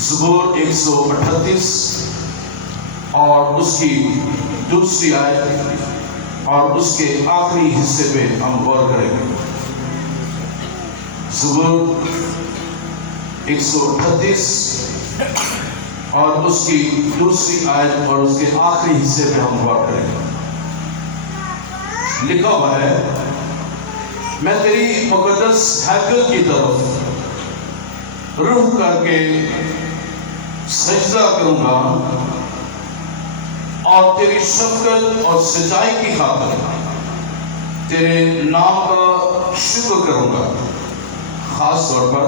زبور 138 اور اس کی دوسری آیت اور اس کے آخری حصے پہ ہم غور کریں گے۔ زبور 138 اور اس کی دوسری آیت اور اس کے آخری حصے پہ ہم غور کریں گے۔ لکھا ہوا ہے، میں تیری مقدس ہیکل کی طرف رخ کر کے سجدہ کروں گا اور تیری شفقت اور سچائی کی خاطر تیرے نام کا شکر کروں گا، خاص طور پر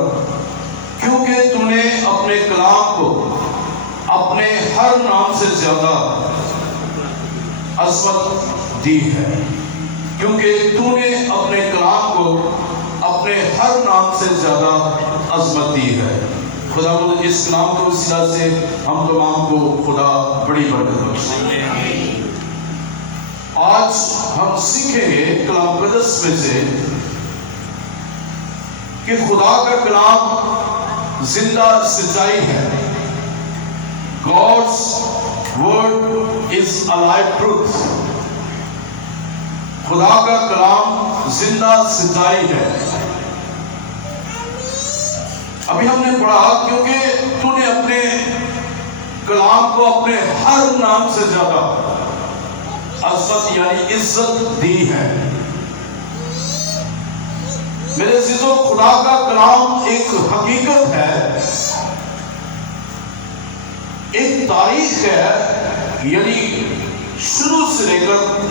کیونکہ تو نے اپنے کلام کو اپنے ہر نام سے زیادہ عظمت دی ہے، کیونکہ تو نے اپنے کلام کو اپنے ہر نام سے زیادہ عظمت دی ہے۔ خدا مجھے اس کلام کے وسیلہ سے ہم تمام کو خدا بڑی برکت بخشے۔ آج ہم سیکھیں گے کلام مقدس میں سے کہ خدا کا کلام زندہ سچائی ہے۔ God's word is alive truth۔ خدا کا کلام زندہ سچائی ہے۔ ابھی ہم نے پڑھا کیونکہ تو نے اپنے کلام کو اپنے ہر نام سے زیادہ عظمت یعنی عزت دی ہے۔ میرے عزیزو، خدا کا کلام ایک حقیقت ہے، ایک تاریخ ہے، یعنی شروع سے لے کر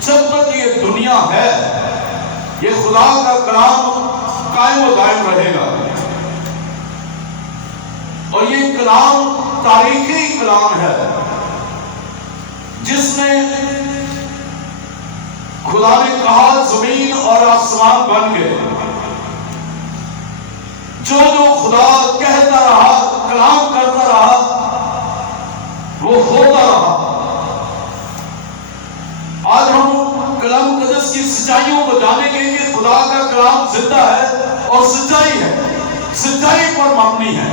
جب تک یہ دنیا ہے یہ خدا کا کلام قائم و دائم رہے گا، اور یہ کلام تاریخی کلام ہے جس میں خدا نے کہا زمین اور آسمان بن گئے۔ جو خدا کہتا رہا، کلام کرتا رہا، وہ ہوتا رہا۔ آج ہم کلام مقدس کی سچائیوں کو جانیں گے کہ خدا کا کلام زندہ ہے اور سچائی ہے، سچائی پر مبنی ہے۔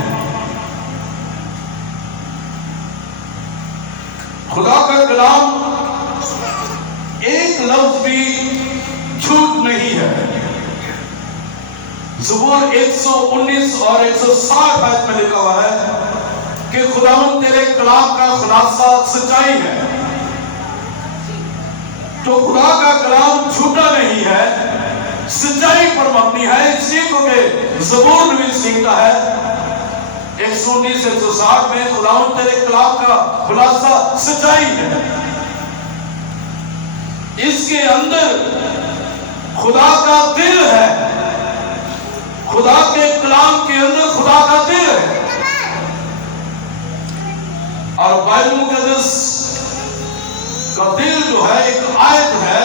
خدا کا کلام ایک لفظ بھی جھوٹ نہیں ہے۔ زبور 119 اور 160 آیت میں لکھا ہوا ہے کہ خداوند تیرے کلام کا خلاصہ سچائی ہے۔ تو خدا کا کلام جھوٹا نہیں ہے، سچائی پر مبنی ہے، اس لیے کہ زبور نویس لکھتا ہے 119 160 میں خداوند تیرے کلام کا خلاصہ سچائی ہے۔ اس کے اندر خدا کا دل ہے، خدا کے کلام کے اندر خدا کا دل ہے۔ اور بائبل مقدس کا دل جو ہے ایک آیت ہے،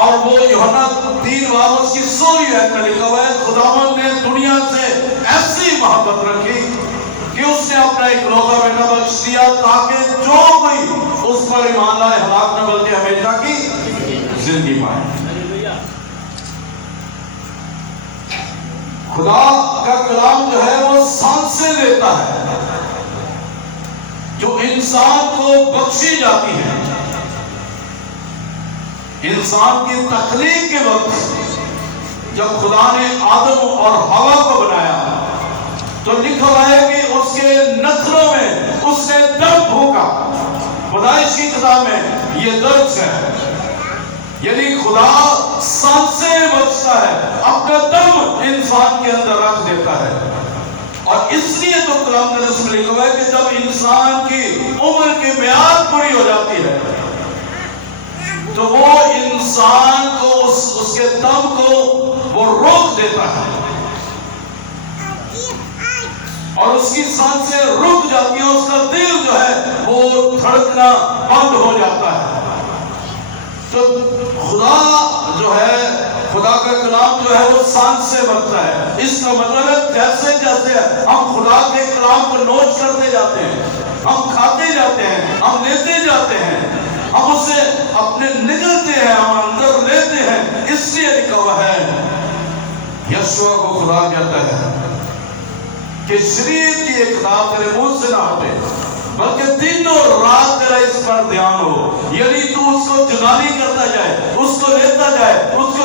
اور وہ یوحنا 3 اس کی 16 آیت میں لکھا ہوا ہے، خداوند نے دنیا سے ایسی محبت رکھی کہ اس نے اپنا ایک روزہ بیٹا بخش دیا تاکہ جو کوئی اس پر ایمان لائے ہلاک نہ بلکہ ہمیشہ کی زندگی پائے۔ خدا کا کلام جو ہے وہ سانسیں دیتا ہے جو انسان کو بخشی جاتی ہے۔ انسان کی تخلیق کے وقت جب خدا نے آدم اور حوا کو بنایا تو لکھا ہوا ہے کہ اس کے نتھنوں میں اس نے دم پھونکا۔ پیدائش کی کتاب میں یہ درج ہے، یعنی خدا سانسیں بخشتا ہے، اپنا دم انسان کے اندر رکھ دیتا ہے۔ اور اس لیے تو کلام مقدس میں لکھا ہوا ہے کہ جب انسان کی عمر کی میعاد پوری ہو جاتی ہے تو وہ انسان کو اس کے دم کو وہ روک دیتا ہے، اور اس کی سانسیں رک جاتی ہیں، اس کا دل جو ہے وہ دھڑکنا بند ہو جاتا ہے۔ تو خدا جو ہے، خدا کا کلام جو ہے وہ سانسیں بخشتا ہے۔ اس کا مطلب ہے جیسے جیسے ہم خدا کے کلام کو نوش کرتے جاتے ہیں، ہم کھاتے جاتے ہیں، ہم لیتے جاتے ہیں، ہم اسے اپنے نگلتے ہیں، ہم اندر لیتے ہیں۔ اس لیے لکھا ہوا ہے یسوع کو خدا کہتا ہے، کہ شریعت کی ایک کتاب تیرے منہ سے نہ ہٹے، بلکہ دن اور رات تیرا اس پر دھیان ہو، یعنی تو اس کو جگانی کرتا جائے، اس کو لیتا جائے، اس کو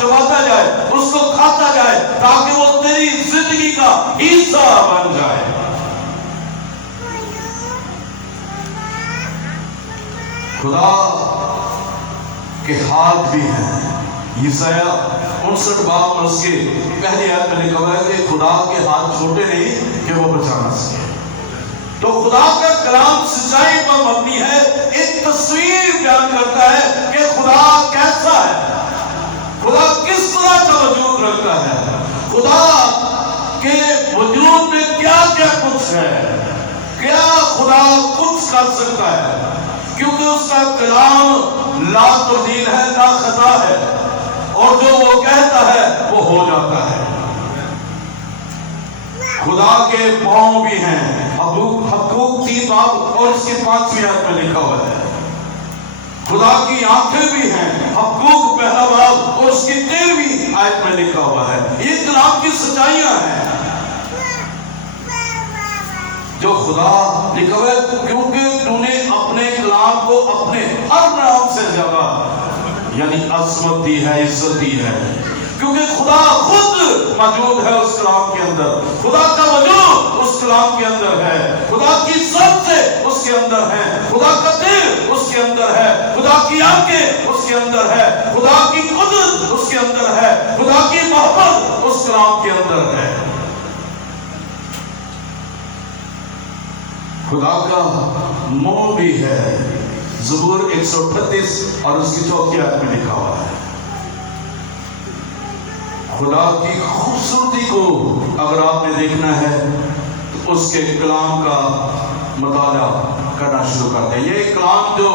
چباتا جائے، اس کو کھاتا جائے، تاکہ وہ تیری زندگی کا حصہ بن جائے۔ خدا کے ہاتھ بھی ہیں۔ یسایہ 59 باب میں اس کے پہلی آیت میں لکھا ہوا ہے کہ خدا کے ہاتھ چھوٹے نہیں کہ وہ بچا نہ سکے۔ تو خدا کا کلام سچائی پر مبنی ہے، ایک تصویر بیان کرتا ہے کہ خدا کیسا ہے، خدا کس طرح کا وجود رکھتا ہے، خدا کے وجود میں کیا کیا کچھ ہے، کیا خدا کچھ کر سکتا ہے، کیونکہ اس کا کلام لا تبدیل ہے، لا خطا ہے، اور جو وہ کہتا ہے وہ ہو جاتا ہے۔ خدا کے پاؤں بھی ہیں، حقوق 3 باب اور اس کی 5ویں آیت میں لکھا ہوا ہے۔ خدا کی آنکھیں بھی ہیں، حقوق پہلا باب اور اس کی 13ویں آیت میں لکھا ہوا ہے۔ یہ کلام کی سچائیاں ہیں جو خدا لکھا ہوا ہے، کیونکہ تو نے اپنے کلام کو اپنے ہر نام سے زیادہ یعنی عظمت دی ہے، عزت دی ہے، کیونکہ خدا خود موجود ہے اس کلام کے اندر، خدا کا وجود اس کلام کے اندر ہے، خدا کی سب سے اس کے اندر ہے، خدا کا دل اس کے اندر ہے، خدا کی آنکھیں اس کے اندر ہے، خدا کی قدرت اس کے اندر ہے، خدا کی محبت اس کلام کے اندر ہے۔ خدا کا منہ بھی ہے، زبور 138 اور اس کی 4 آیت میں لکھا ہوا ہے۔ خدا کی خوبصورتی کو اگر آپ نے دیکھنا ہے تو اس کے کلام کا مطالعہ کرنا شروع کر دیں۔ یہ کلام جو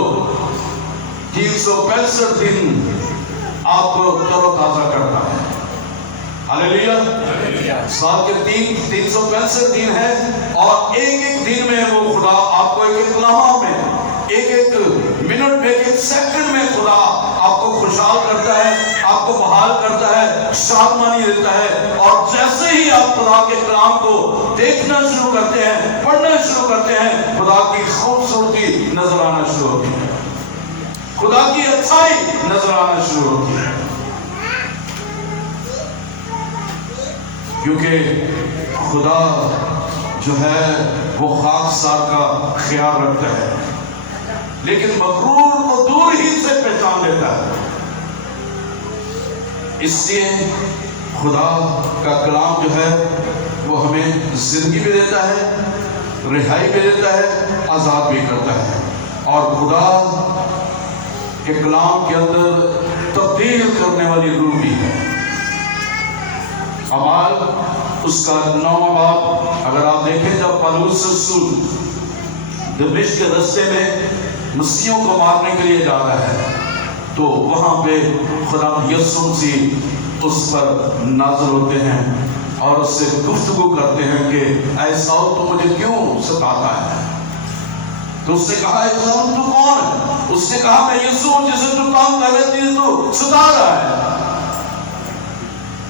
365 دن آپ کو تر و تازہ کرتا ہے، ہاللیلویہ، سال کے 365 دن ہے، اور ایک ایک دن میں وہ خدا آپ کو ایک ایک لمحہ میں، ایک ایک منٹ میں، ایک ایک سیکنڈ میں خدا آپ کو خوشحال کرتا ہے، آپ کو بحال کرتا ہے، شادمانی دیتا ہے، اور جیسے ہی آپ خدا کے کلام کو دیکھنا شروع کرتے ہیں، پڑھنا شروع کرتے ہیں، خدا کی خوبصورتی نظر آنا شروع ہوتی ہے، خدا کی اچھائی نظر آنا شروع ہوتی ہے، کیونکہ خدا جو ہے وہ خاکسار کا خیال رکھتا ہے، لیکن مغرور کو دور ہی سے پہچان لیتا ہے۔ اس لیے خدا کا کلام جو ہے وہ ہمیں زندگی بھی دیتا ہے، رہائی بھی دیتا ہے، آزاد بھی کرتا ہے، اور خدا کے کلام کے اندر تبدیل کرنے والی روح بھی ہے۔ اعمال اس کا 9واں باب اگر آپ دیکھیں، جب پولس رسول دمشق کے راستے میں مسیحیوں کو مارنے کے لیے جا رہا ہے، تو وہاں پہ خدا یسوع مسیح اس پر نازل ہوتے ہیں اور اس سے گفتگو کرتے ہیں کہ اے ساؤل تو مجھے کیوں ستاتا ہے؟ تو اس نے کہا اے ساؤل تو کون ہے؟ اس نے کہا میں یسوع ہوں جسے تو کام کر رہے تھے تو ستا رہا ہے۔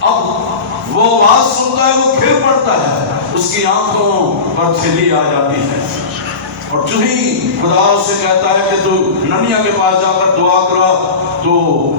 اب وہ آواز سنتا ہے، وہ پھر پڑتا ہے، اس کی آنکھوں پر جھلی آ جاتی ہے، اور جو ہی خدا اس سے کہتا ہے کہ تو ننیا کے پاس جا کر دعا کرا تو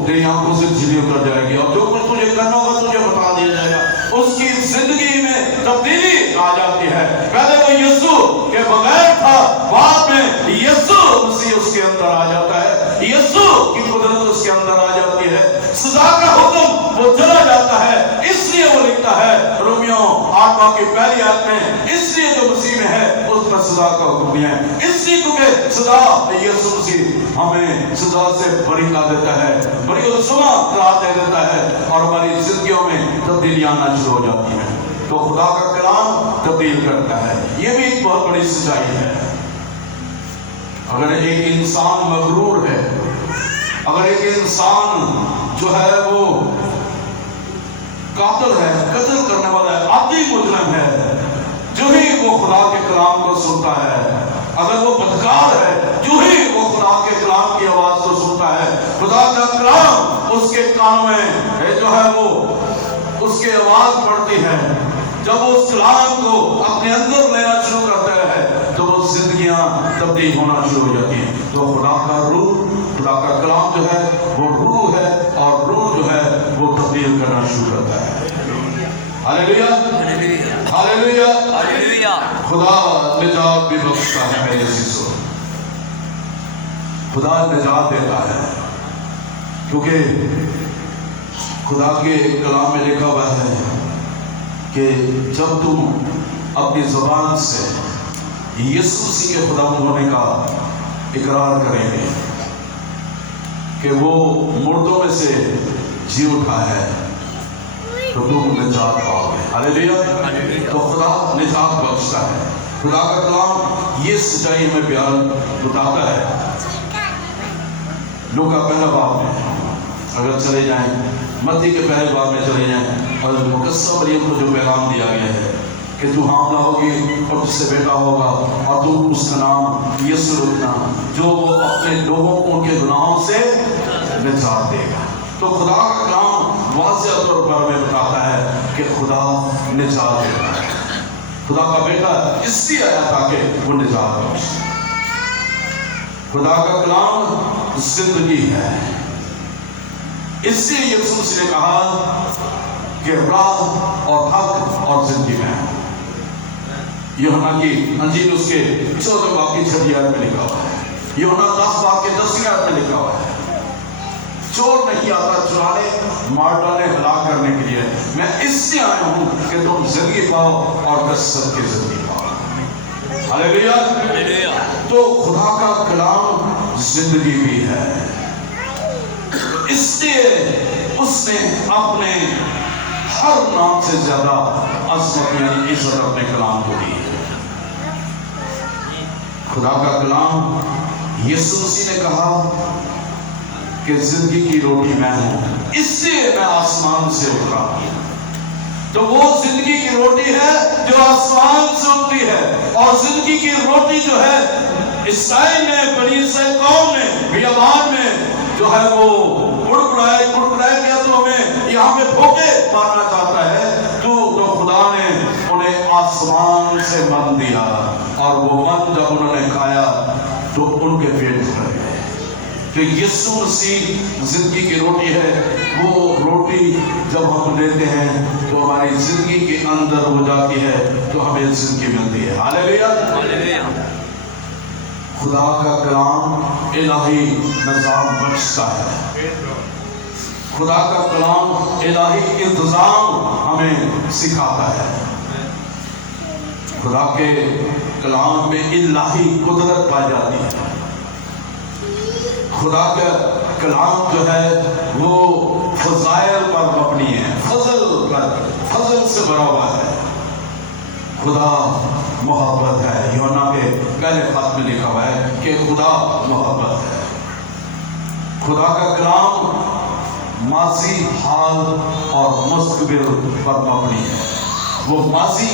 تیری آنکھوں سے جھلی اتر جائے گی، اور جو کچھ تجھے کرنا ہوگا تجھے بتا دیا جائے گا۔ اس کی زندگی میں تبدیلی آ جاتی ہے۔ پہلے وہ یسوع کے بغیر تھا، بعد میں یسوع مسیح اس کے اندر آ جاتا ہے، یسوع کی قدرت اس کے اندر آ جاتی ہے، سزا کا حکم وہ چلا جاتا ہے۔ اس لیے وہ لکھتا ہے رومیو 8 کی پہلی آیت میں، اس لیے جو مسیح میں ہے اس پر سزا کا حکم نہیں ہے، اس لیے کیونکہ سزا یسوع مسیح ہمیں سزا سے بری کر دیتا ہے، بری الزما قرار دے دیتا ہے، اور ہماری زندگیوں میں تبدیلی آنا شروع ہو جاتی ہے۔ تو خدا کا کلام تبدیل کرتا ہے، یہ بھی ایک بہت بڑی سچائی ہے۔ اگر ایک انسان مغرور ہے، اگر ایک انسان جو ہے وہ قاتل ہے، قتل کرنے والا ہے، عادی مجرم ہے، جو ہی وہ خدا کے کلام کو سنتا ہے، اگر وہ بدکار ہے، جو ہی وہ خدا کے کلام کی آواز کو سنتا ہے، خدا کا کلام اس کے کانوں میں جو ہے وہ اس کی آواز پڑتی ہے، جب وہ اس کلام کو اپنے اندر لینا شروع کرتا ہے تو وہ زندگیاں تبدیل ہونا شروع ہو جاتی ہیں. تو خدا کا روح، خدا کا کلام جو ہے وہ روح ہے، اور روح جو ہے وہ تبدیل کرنا شروع کرتا ہے. ہاللیلویا ہاللیلویا ہاللیلویا. خدا نجات بھی بخشتا ہے میرے عزیزو، خدا نجات دیتا ہے، کیونکہ خدا کے کلام میں لکھا ہوا ہے کہ جب تم اپنی زبان سے یسوع مسیح کے خدا ہونے کا اقرار کریں گے کہ وہ مردوں میں سے جی اٹھا ہے تو تم نجات پاؤ گے. ہاللیلویا. تو خدا نجات بخشتا ہے. خدا کا کلام یہ سچائی ہمیں بیان بتاتا ہے. لوکا پہلا باب میں اگر چلے جائیں، متی کے پہلے باب میں چلے جائیں، اور مقدسہ مریم کو جو پیغام دیا گیا ہے کہ تو حاملہ ہوگی اور تجھ سے بیٹا ہوگا اور تو اس کا نام یسوع رکھنا، جو وہ اپنے لوگوں کو ان کے گناہوں سے نجات دے گا. تو خدا کا کلام واضح طور پر ہمیں بتاتا ہے کہ خدا نجات دیتا ہے. خدا کا بیٹا اس لیے آیا تاکہ وہ نجات بخشے. خدا کا کلام زندگی ہے. اس سے یسوع مسیح نے کہا کہ راہ اور حق اور زندگی میں ہے. یوحنا کی انجیل اس کے 14 باب کی 6 آیت میں لکھا ہوا ہے. یوحنا 10 باب کے 10 آیت میں لکھا ہوا ہے چور نہیں آتا چرانے، مار ڈالنے، ہلاک کرنے کے لیے، میں اس سے آیا ہوں کہ تم زندگی پاؤ اور کثرت کی زندگی پاؤ. ہاللیلویا. تو خدا کا کلام زندگی بھی ہے. اس لیے اس نے اپنے ہر نام سے زیادہ عظمت یعنی عزت اپنے کلام کو دی. خدا کا کلام یسوع مسیح نے کہا کہ زندگی کی روٹی میں ہوں، اس سے میں آسمان سے اترا. تو وہ زندگی کی روٹی ہے جو آسمان سے اتری ہے. اور زندگی کی روٹی جو ہے اسرائیل میں، بنی اسرائیل قوم میں، بیابان میں جو ہے وہ کڑکڑائے کیا تو ہمیں یہاں پہ بھوکے مارنا چاہتا ہے. تو خدا نے انہیں آسمان سے من دیا، اور وہ من جب انہوں نے کھایا تو ان کے پیٹ بھر گئے. کہ یسوع مسیح زندگی کی روٹی ہے. وہ روٹی جب ہم لیتے ہیں تو ہماری زندگی کے اندر ہو جاتی ہے تو ہمیں زندگی ملتی ہے. ہاللیلویا. خدا کا کلام الہی نظام بخشتا ہے. خدا کا کلام الہی انتظام ہمیں سکھاتا ہے. خدا کے کلام میں الہی قدرت پائی جاتی ہے. خدا کا کلام جو ہے وہ فضائل پر مبنی ہے، فضل سے بھرا ہوا ہے. خدا محبت ہے. یوحنا کے پہلے خط میں لکھا ہوا ہے کہ خدا محبت ہے. خدا کا کلام ماضی، حال اور مستقبل پر مبنی ہے. وہ ماضی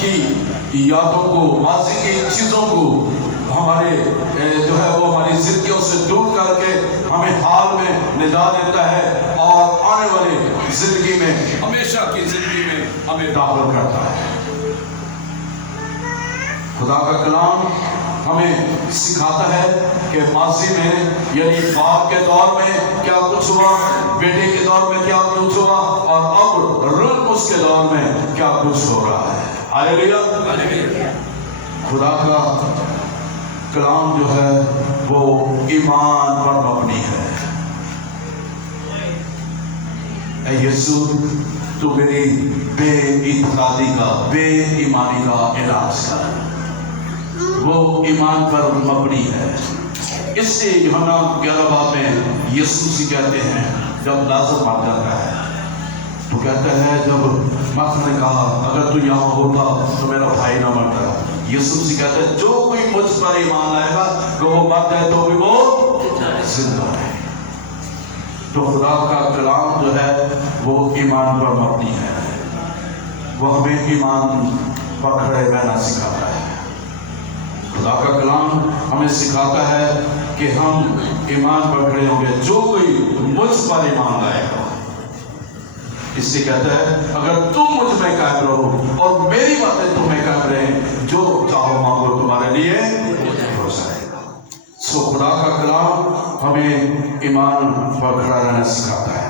کی یادوں کو، ماضی کی چیزوں کو ہمارے جو ہے وہ ہماری زندگیوں سے دور کر کے ہمیں حال میں نجات دیتا ہے، اور آنے والی زندگی میں، ہمیشہ کی زندگی میں ہمیں داخل کرتا ہے. خدا کا کلام ہمیں سکھاتا ہے کہ ماضی میں یعنی باپ کے دور میں کیا کچھ ہوا، بیٹے کے دور میں کیا کچھ ہوا، اور اب روح القدس کے دور میں کیا کچھ ہو رہا ہے. ہاللیلویا. خدا کا کلام جو ہے وہ ایمان پر مبنی ہے. اے یسوع، تو میری بے اعتقادی کا، بے ایمانی کا علاج کر. وہ ایمان پر مبنی ہے. اس سے یوحنا 11 باب میں یسوع مسیح کہتے ہیں جب لازر مر جاتا ہے تو کہتا ہے، جب مرد نے کہا اگر تو یہاں ہوتا تو میرا بھائی نہ مرتا. یسوع مسیح کہتا ہے جو کوئی مجھ پر ایمان لائے گا کہ وہ مر جائے تو بھی وہ زندہ ہے. تو خدا کا کلام جو ہے وہ ایمان پر مبنی ہے. وہ ہمیں ایمان پر کھڑے رہنا سکھاتا ہے. خدا کا کلام ہمیں سکھاتا ہے کہ ہم ایمان پر کھڑے ہوں گے. جو کوئی مجھ پر ایمان لائے گا اس لیے کہتا ہے اگر تم مجھ میں قائم رہو اور میری باتیں تمہیں قائم رہیں، جو چاہو مانگو تمہارے لیے ہو جائے گا۔ سو خدا کا کلام ہمیں ایمان پر کھڑا رہنا سکھاتا ہے۔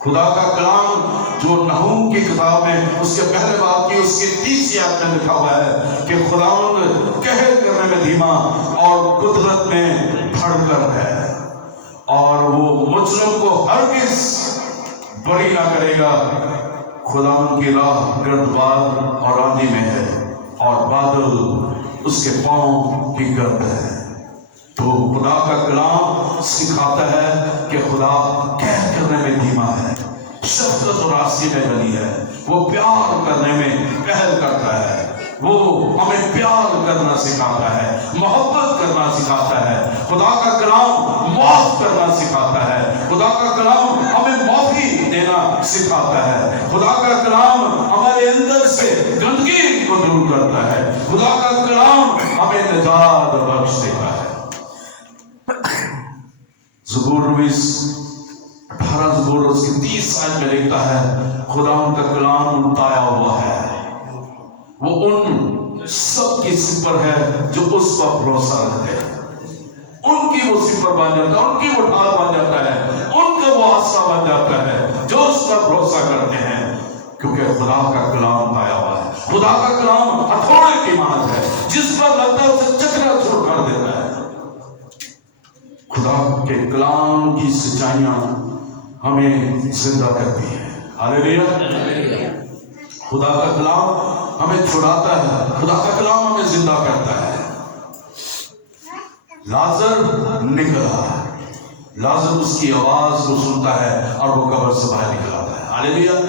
خدا کا کلام جو نحوم کی کتاب میں اس کے پہلے باب کی اس کی 30 آیت میں لکھا ہوا ہے کہ خداوند قہر کرنے میں دھیما اور قدرت میں بڑھ کر ہے، اور وہ مجرم کو ہرگز بری نہ کرے گا۔ خداوند کی راہ گردباد اور آندھی میں ہے، اور بادل اس کے پاؤں کی گرد ہے۔ تو خدا کا کلام سکھاتا ہے کہ خدا قہر کرنے میں دھیما ہے، شفقت اور راضی میں غنی ہے، وہ پیار کرنے میں قہر کرتا ہے، وہ ہمیں پیار کرنا سکھاتا ہے، محبت کرنا سکھاتا ہے۔ خدا کا کلام معاف کرنا سکھاتا ہے، خدا کا کلام ہمیں معافی دینا سکھاتا ہے، خدا کا کلام ہمارے اندر سے گندگی کو دور کرتا ہے، خدا کا کلام ہمیں نجات بخش دیتا ہے۔ زبور 18 زبور اس کی 30 آیت میں لکھتا ہے خدا ان کا کلام الٹایا ہوا ہے، وہ ان سب کی سپر ہے جو اس پر بھروسہ رکھتے ہیں، ان کی وہ سپر بن جاتا ہے، ان کی وہ ڈھال بن جاتا ہے، ان کا وہ آسرا بن جاتا ہے جو اس پر بھروسہ کرتے ہیں، کیونکہ خدا کا کلام لایا ہوا ہے۔ خدا کا کلام ہتھوڑے کی مانند ہے، جس پر لگتا ہے اسے چکنا چھوڑ کر دیتا ہے۔ خدا کے کلام کی سچائیاں ہمیں زندہ کرتی ہیں۔ ہاللیلویا۔ خدا کا کلام ہمیں چھڑاتا ہے، خدا کا کلام ہمیں زندہ کرتا ہے۔ لازر نکلا، لازر اس کی آواز کو سنتا ہے اور وہ قبر سے باہر نکل آتا ہے۔ ہاللیلویا۔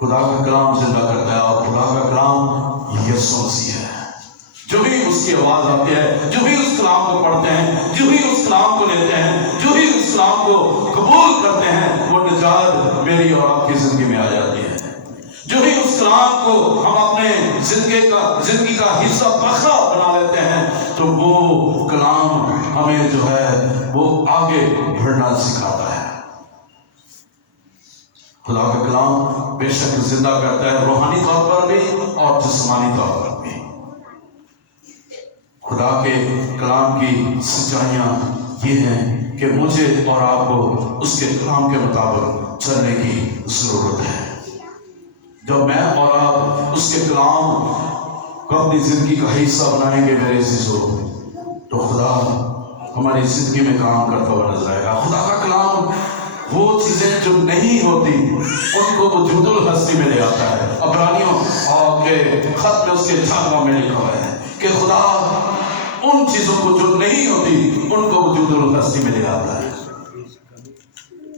خدا کا کلام زندہ کرتا ہے، اور خدا کا کلام یسوع مسیح ہے۔ جو بھی اس کی آواز آتی ہے، جو بھی اس کلام کو پڑھتے ہیں، جو بھی اس کلام کو لیتے ہیں، جو بھی اس کلام کو قبول کرتے ہیں، وہ نجات میری اور آپ کی زندگی میں آ جاتی ہے۔ جو بھی اس کلام کو ہم اپنے زندگی کا حصہ بخرا بنا لیتے ہیں، تو وہ کلام ہمیں جو ہے وہ آگے بڑھنا سکھاتا ہے۔ خدا کا کلام بے شک زندہ کرتا ہے، روحانی طور پر بھی اور جسمانی طور پر بھی۔ خدا کے کلام کی سچائیاں یہ ہیں کہ مجھے اور آپ کو اس کے کلام کے مطابق چلنے کی ضرورت ہے۔ جب میں اور آپ اس کے کلام کو اپنی زندگی کا حصہ بنائیں گے میرے عزیزو، تو خدا ہماری زندگی میں کام کرتا ہوا نظر آئے گا۔ خدا کا کلام وہ چیزیں جو نہیں ہوتی ان کو وجود الہستی میں لے آتا ہے۔ عبرانیوں کے خط میں اس کے 18 میں لکھا ہوا ہے کہ خدا ان چیزوں کو جو نہیں ہوتی ان کو وجود الہستی میں لے آتا ہے۔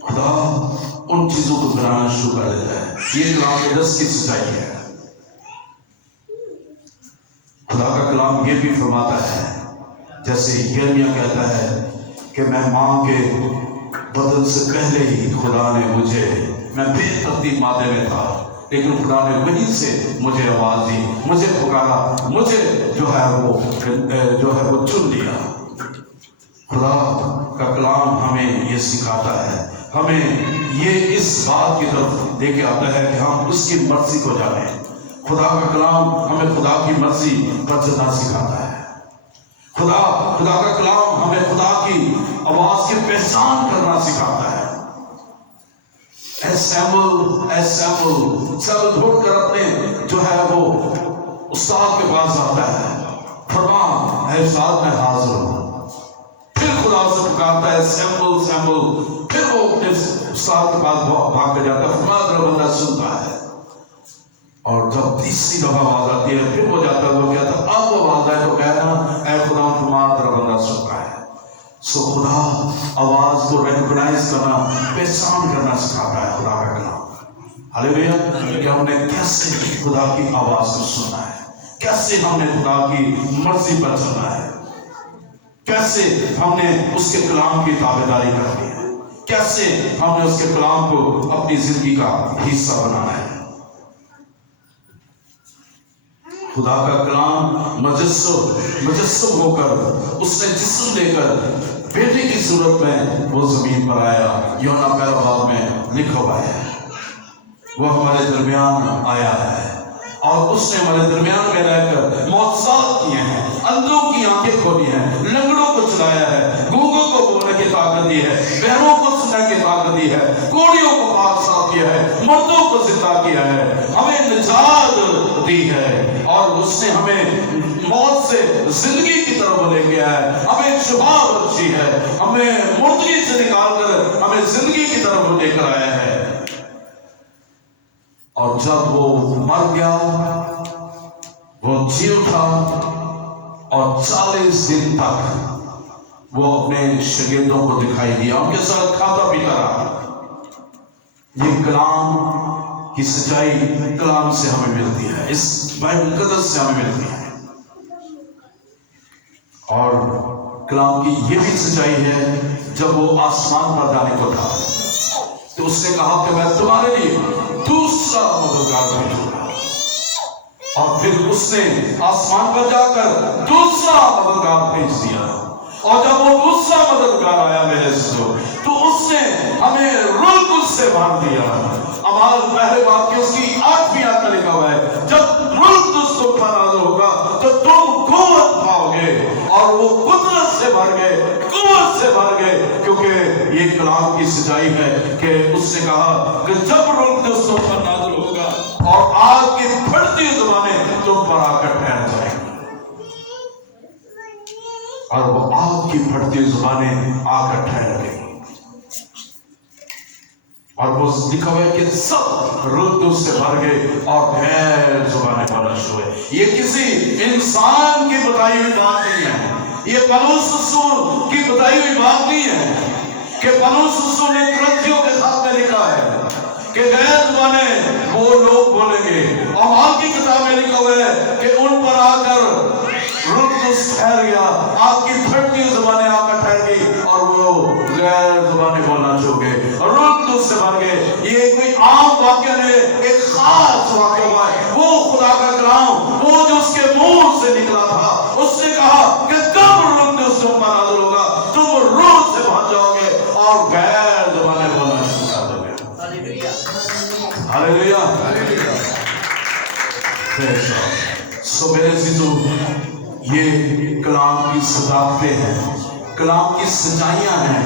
خدا ان چیزوں کو بنانا شروع کر دیتا ہے۔ یہ کلام اقدس کی سچائی ہے۔ خدا کا کلام یہ بھی فرماتا ہے، جیسے یرمیہ کہتا ہے کہ میں ماں کے بدن سے پہلے ہی خدا نے میں بے ترتیب مادے میں تھا، لیکن خدا نے وہیں سے مجھے آواز دی، مجھے پکارا، مجھے جو ہے وہ چن لیا۔ خدا کا کلام ہمیں یہ سکھاتا ہے، ہمیں یہ اس بات کی طرف لے کے آتا ہے کہ ہم اس کی مرضی کو جانیں۔ خدا کا کلام ہمیں خدا کی مرضی پر چلنا سکھاتا ہے۔ خدا کا کلام ہمیں خدا کی آواز کی پہچان کرنا سکھاتا ہے۔ سیمل دھوڑ کر اپنے جو ہے وہ استاد کے پاس آتا ہے، فرما اے استاد میں حاضر ہوں۔ پھر خدا سے پکارتا ہے سیمل، پھر وہ اپنے استاد کے پاس بھاگ کے جاتا ہے، فرما میرا بندہ سنتا ہے۔ اور جب تیسری دفعہ آواز آتی ہے پھر وہ جاتا ہے، وہ کہتا ہے اب وہ آواز آئے تو کہنا اے خدا فرما تیرا بندہ سنتا ہے۔ سو خدا آواز کو ریکگنائز کرنا، پہچان کرنا سکھاتا ہے خدا کا کلام۔ ہاللیلویا۔ کہ ہم نے کیسے خدا کی آواز کو سننا ہے، کیسے ہم نے خدا کی مرضی پر چلنا ہے، کیسے ہم نے اس کے کلام کی تابعداری کرنی ہے، کیسے ہم نے اس کے کلام کو اپنی زندگی کا حصہ بنانا ہے۔ خدا کا کلام مجسم ہو کر اس نے جسم لے کر بیٹے کی صورت میں وہ زمین پر آیا، یوحنا پہلا باب میں لکھا ہوا ہے۔ وہ ہمارے درمیان آیا ہے اور اس نے ہمارے درمیان میں رہ کر معجزات کیے ہیں، اندھوں کی آنکھیں کھولی ہیں، لنگڑوں کو چلایا ہے، گونگوں کو بولنے کی طاقت دی ہے، بہروں کو سننے کی طاقت دی ہے، کوڑیوں کو پاک صاف کیا ہے، مردوں کو زندہ کیا ہے، ہمیں نجات دی ہے اور اس نے ہمیں موت سے زندگی کی طرف لے گیا ہے، ہمیں شفا بخشی ہے، ہمیں مردگی سے نکال کر ہمیں زندگی کی طرف لے کر آیا ہے۔ اور جب وہ مر گیا وہ جی اٹھا اور 40 دن تک وہ اپنے شاگردوں کو دکھائی دیا، ان کے ساتھ کھاتا پیتا رہا۔ یہ کلام کی سچائی کلام سے ہمیں ملتی ہے، اس بائبل مقدس سے ہمیں ملتی ہے، اور کلام کی یہ بھی سچائی ہے جب وہ آسمان پر جانے کو تھا تو اس نے کہا کہ میں تمہارے لیے دوسرا مددگار بھیجوں گا، اور پھر اس نے آسمان پر جا کر دوسرا مددگار بھیج دیا، اور جب وہ دوسرا مددگار آیا میرے سو تو اس نے ہمیں روح القدس سے بھر دیا۔ اعمال پہلے باب کی اس کی 8ویں آیت میں لکھا ہوا ہے جب روح القدس تم پر نازل ہوگا تو تم قوت پاؤ گے، اور وہ قدرت سے بھر گئے، قوت سے بھر گئے، کیونکہ یہ کلام کی سچائی ہے کہ اس نے کہا کہ جب روح القدس تم پر نازل ہوگا اور آگ کی پھٹتی زبانیں تم پر آ کر ٹھہر جائیں گی، اور وہ آگ کی پھٹتی زبانیں آ کر ٹھہر گئی، اور وہ لکھا ہوا ہے کہ سب روح القدس سے بھر گئے اور غیر زبانیں بولنا شروع ہوئے۔ یہ کسی انسان کی بتائی ہوئی بات نہیں ہے، یہ پولس رسول کی بتائی ہوئی بات نہیں ہے کہ پولس رسول نے کرنتھیوں کے ساتھ میں لکھا ہے کہ غیر زبانیں وہ لوگ بولیں گے، اور اعمال کی کتاب میں لکھا ہوا ہے کہ ان پر آ کر روح القدس ٹھہر گیا، آگ کی پھٹتی زبانیں آ کر ٹھہر گئی اور وہ غیر زبانیں بولنا شروع گئے، روح القدس سے بھر گئے۔ یہ کوئی عام واقعہ نہیں، ایک خاص واقعہ ہوا ہے، وہ خدا کا کلام وہ جو اس کے منہ سے نکلا تھا، اس نے کہا کہ جب روح القدس تم پر نازل ہوگا تم روح سے بھر جاؤ گے اور غیر زبانیں بولنا شروع کر دو گے۔ ہاللیلویا۔ سو میرے عزیزو، یہ کلام کی صداقتیں ہیں، کلام کی سچائیاں ہیں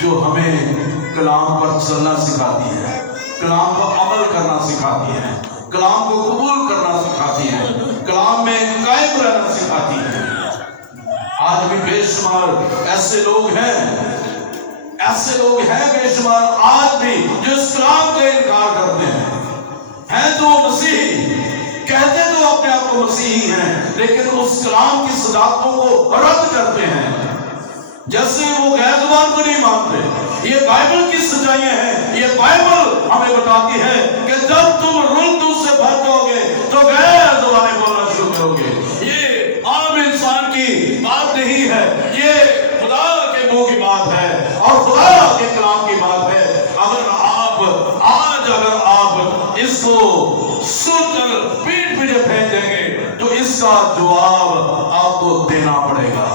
جو ہمیں کلام پر چلنا سکھاتی ہے، کلام پر عمل کرنا سکھاتی ہے، کلام کو قبول کرنا سکھاتی ہے، کلام میں قائم رہنا سکھاتی ہے۔ آج بھی بے شمار ایسے لوگ ہیں بے شمار آج بھی جو اس کلام کا انکار کرتے ہیں تو وہ مسیحی کہتے تو اپنے آپ کو مسیحی ہیں، لیکن اس کلام کی صداقتوں کو رد کرتے ہیں، جیسے وہ غیر زبان کو نہیں مانتے۔ یہ بائبل کی سچائیاں ہیں، یہ بائبل ہمیں بتاتی ہے کہ جب تم روح القدس سے بھر جاؤ گے تو غیر زبانیں بولنا شروع کرو گے۔ یہ عام انسان کی بات نہیں ہے، یہ خدا کے منہ کی بات ہے اور خدا کے کلام کی بات ہے۔ اگر آپ اس کو سن کر پیٹ پیچھے پھینک دیں گے تو اس کا جواب آپ کو دینا پڑے گا۔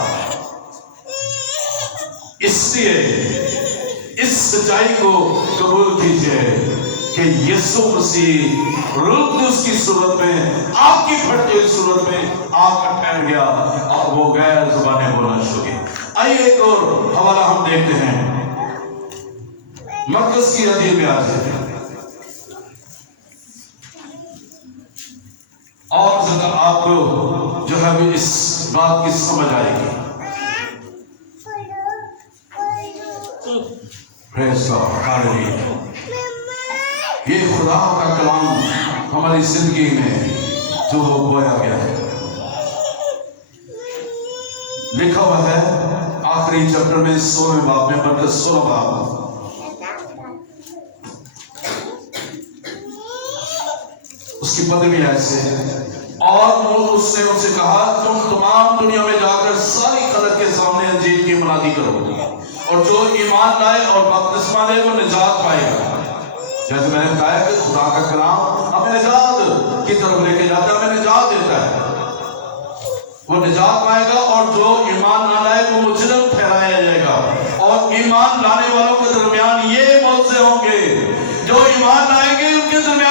اس لیے اس سچائی کو قبول کیجئے کہ یسوع مسیح روح القدس کی صورت میں، آپ کی پھٹتی ہوئی صورت میں آپ کا ٹھہر گیا اور وہ غیر زبانیں بولنا شروع کی۔ آئیے ایک اور حوالہ ہم دیکھتے ہیں، مرکز کی انجیل میں آ جائے اور زیادہ آپ کو جو ہے اس بات کی سمجھ آئے گی۔ پریز گاڈ، ہاللیلویا۔ یہ خدا کا کلام ہماری زندگی میں جو بویا گیا ہے، لکھا ہوا ہے آخری چیپٹر میں 16 باب میں، مرکز 16 باب، اس کی بدلی ایسے ہے، اور اس نے ان سے کہا تم تمام دنیا میں جا کر ساری خلق کے سامنے انجیل کی منادی کرو، اور جو ایمان لائے اور بپتسمہ لے وہ نجات پائے گا۔ جیسے میں نے بتایا کہ خدا کا کلام ہمیں نجات کی طرف لے کے جاتا ہے، ہمیں نجات دیتا ہے، وہ نجات پائے گا، اور جو ایمان نہ لائے وہ مجرم ٹھہرایا جائے گا۔ اور ایمان لانے والوں کے درمیان یہ معجزے ہوں گے، جو ایمان لائیں گے ان کے درمیان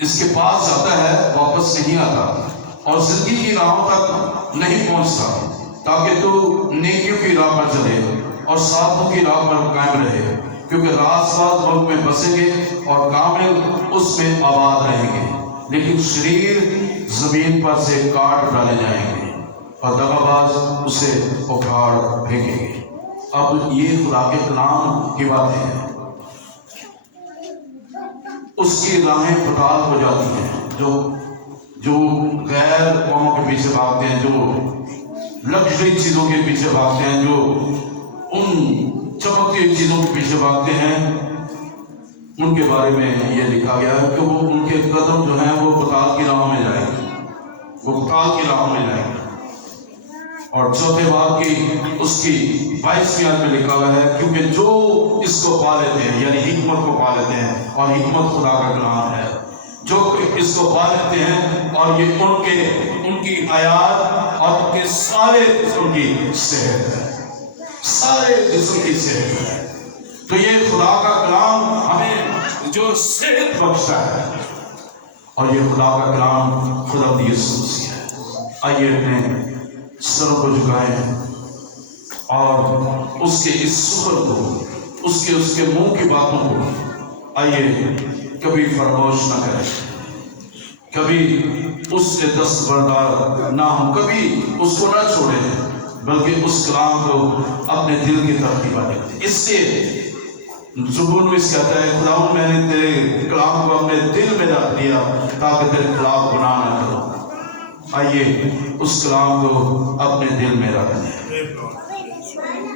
اس کے پاس جاتا ہے واپس نہیں آتا اور زندگی کی راہوں تک نہیں پہنچتا، تاکہ تو نیکیوں کی راہ پر چلے اور صاحبوں کی راہ پر قائم رہے، کیونکہ راست باز ملک میں بسیں گے اور کامل اس میں آباد رہیں گے، لیکن شریر زمین پر سے کاٹ ڈالے جائیں گے اور دغا باز اسے اکھاڑ پھینکیں گے۔ اب یہ خدا کے کلام کی باتیں ہیں۔ اس کی راہیں پتال ہو جاتی ہیں، جو غیر قوموں کے پیچھے بھاگتے ہیں، جو لگژری چیزوں کے پیچھے بھاگتے ہیں، جو ان چمکتی چیزوں کے پیچھے بھاگتے ہیں، ان کے بارے میں یہ لکھا گیا ہے کہ وہ ان کے قدم جو ہیں وہ پتال کی راہوں میں جائیں گے، وہ پتال کی راہوں میں جائیں گے۔ اور چوتھے باب کی اس کی 22ویں آیت میں لکھا ہوا ہے، کیونکہ جو اس کو پا لیتے ہیں، یعنی حکمت کو پا لیتے ہیں، اور حکمت خدا کا کلام ہے، جو اس کو پا لیتے ہیں اور یہ ان کی حیات اور ان کے سارے جسم کی صحت ہے، سارے جسم کی صحت ہے۔ تو یہ خدا کا کلام ہمیں جو صحت بخشتا ہے، اور یہ خدا کا کلام خدا کی یسوع ہے۔ آئیے اپنے سروں کو جھکائیں اور اس کے اس سخن کو، اس کے منہ کی باتوں کو آئیے کبھی فراموش نہ کریں، کبھی اس سے دستبردار نہ ہوں، کبھی اس کو نہ چھوڑیں، بلکہ اس کلام کو اپنے دل کی ترقی بنائیں۔ اس سے زبور اس کہتا ہے، خداوند میں نے تیرے کلام کو اپنے دل میں رکھ دیا تاکہ تیرے خلاف گناہ نہ کروں۔ آئیے اس کلام کو اپنے دل میں رکھ دیں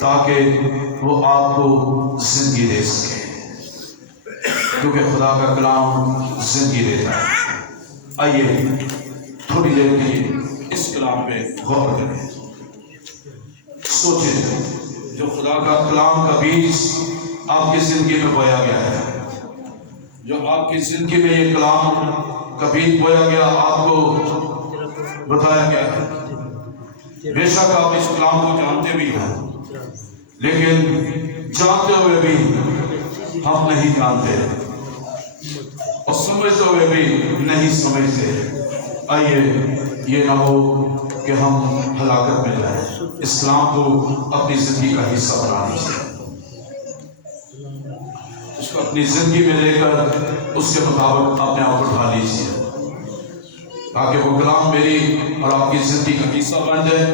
تاکہ وہ آپ کو زندگی دے سکے، کیونکہ خدا کا کلام زندگی دیتا ہے۔ آئیے تھوڑی دیر کے لیے اس کلام پہ غور کریں، سوچیں جو خدا کا کلام کا بیج آپ کی زندگی میں بویا گیا ہے، جو آپ کی زندگی میں یہ کلام کا بیج بویا گیا، آپ کو بتایا گیا ہے۔ بے شک آپ اس کلام کو جانتے بھی ہیں، لیکن جانتے ہوئے بھی ہم نہیں جانتے اور سمجھتے ہوئے بھی نہیں سمجھتے۔ آئیے یہ نہ ہو کہ ہم ہلاکت میں جائیں، اس کلام کو اپنی زندگی کا حصہ بنا لیجیے، اس کو اپنی زندگی میں لے کر اس کے مطابق اپنے آپ کو ڈھال لیجیے، تاکہ وہ کلام میری اور آپ کی زندگی کا حصہ بن جائے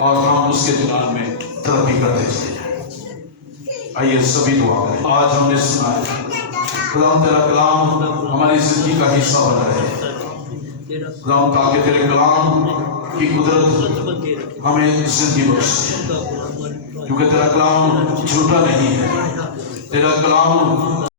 اور ہم اس کے جلال میں ترقی کرتے چلے۔ آئیے سبھی دعا کریں۔ آج ہم نے سنا ہے خداوند تیرا کلام ہماری زندگی کا حصہ بن رہے، خداوند تاکہ تیرے کلام کی قدرت ہمیں زندگی بخشے، کیونکہ تیرا کلام جھوٹا نہیں ہے، تیرا کلام